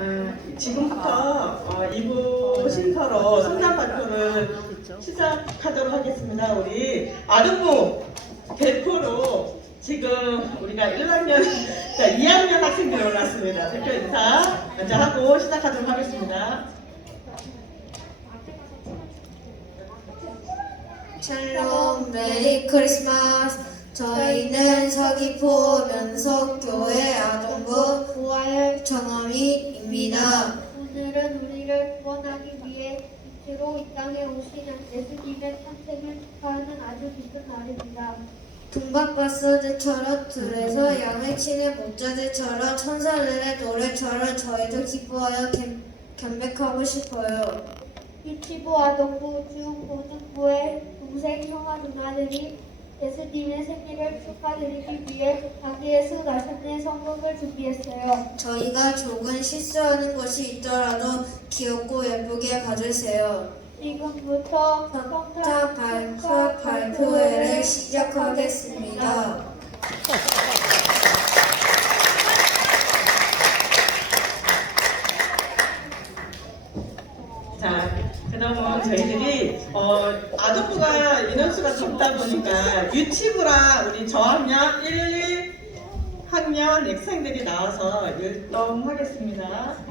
아, 지금부터 어, 2부 쉼터로 성장 발표를 시작하도록 하겠습니다. 우리 아동부 대표로 지금 우리가 1학년, 2학년 학생들이 올랐습니다. 대표 인사 먼저 하고 시작하도록 하겠습니다. 샬롬 메리 크리스마스 저희는 서귀포 면석교회 아동부 부활 전어 미입니다 오늘은 우리를 구원하기 위해 육체로 이 땅에 오신 예수님의 탄생을 축하하는 아주 기쁜 날입니다. 동방바스드처럼 들에서 양을 치는 목자들처럼 천사들의 노래처럼 저희도 기뻐하여 겸, 겸백하고 싶어요 유치부 아동부 중 고등부의 동생 형아 누나들이 예수님의 생일을 축하드리기 위해 자기의 수 나셨네 성곡을 준비했어요. 저희가 조금 실수하는 것이 있더라도 귀엽고 예쁘게 봐주세요 지금부터 자, 발표, 발표회를 시작하겠습니다. 자, 그다음은 저희들이 어, 아동부가 인원수가 적다 보니까 유치부랑 우리 저학년 1, 2학년 학생들이 나와서 율동하겠습니다.